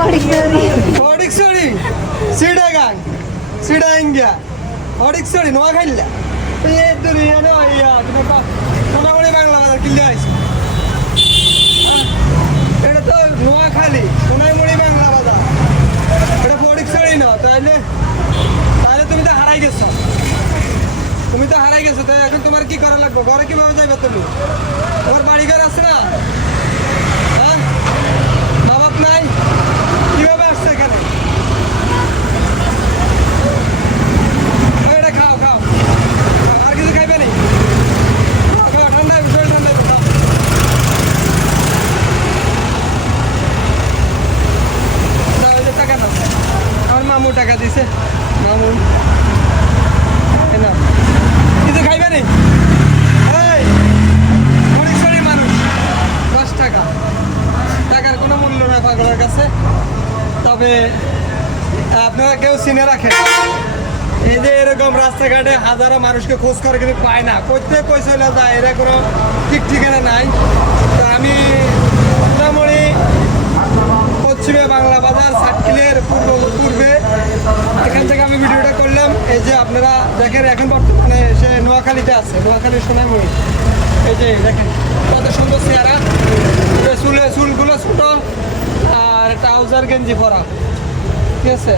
ফটিকছড়ি সিটাগাং সিটাইঙ্গা ফটিকছড়ি নোয়াখাইলা এই দুনিয়া না ইয়া তুমি মোটামুটি বাংলা বাজার কিনলে আইছো এটা তো নোয়াখালী সোনাইমুড়ি বাংলা বাজার এটা ফটিকছড়ি না তাহলে তাহলে তুমি তো হারাই গেছো তাই এখন তোমার কি করা লাগবে ঘরে কিভাবে যাইবে তুমি তোমার বাড়ি ঘর আছে না হ্যাঁ মা বাপ নাই কিভাবে আসছে এখানে এটা খাও আর কিছু খাইবে নি ঠান্ডা শরীর ঠান্ডা খাও টাকা না আমার মামু টাকা দিছে মামু না কিছু খাইবে নি এই ফটিকছড়ির মানুষ 10 টাকা টাকার কোনো মূল্য নয় পাগলের কাছে তবে আপনারা কেউ চিনে রাখেন এই যে এরকম রাস্তাঘাটে হাজারো মানুষকে খোঁজ করে কিন্তু পায় না কই চলে যায় এরা কোনো ঠিক ঠিকানা নাই তো আমি মোটামুটি পশ্চিমে বাংলা বাজার সার্কিলের পূর্বে এখান থেকে আমি ভিডিওটা করলাম এই যে আপনারা দেখেন এখন বর্তমানে সে নোয়াখালীতে আছে নোয়াখালীর সোনাইমুড়ি এই যে দেখেন কত সুন্দর চেহারা চুলগুলো ছোটো আর ট্রাউজার গেঞ্জি পরা ঠিক আছে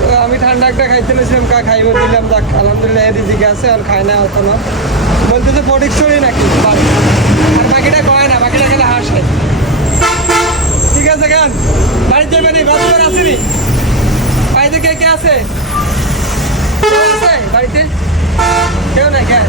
তো আমি ঠান্ডা একটা খাইতে নিয়েছিলাম খাইব দিলাম যাক আলহামদুলিল্লাহ এদিকে আছে আর খায় না এখনো বলতেছে ফটিকছড়ি নাকি আর বাকিটা কয় না বাকিটা খেলে হাসে ঠিক আছে গান বাড়িতে যাবে নি গতবার আসেনি বাড়িতে কে আছে বাড়িতে কেউ নাই কেন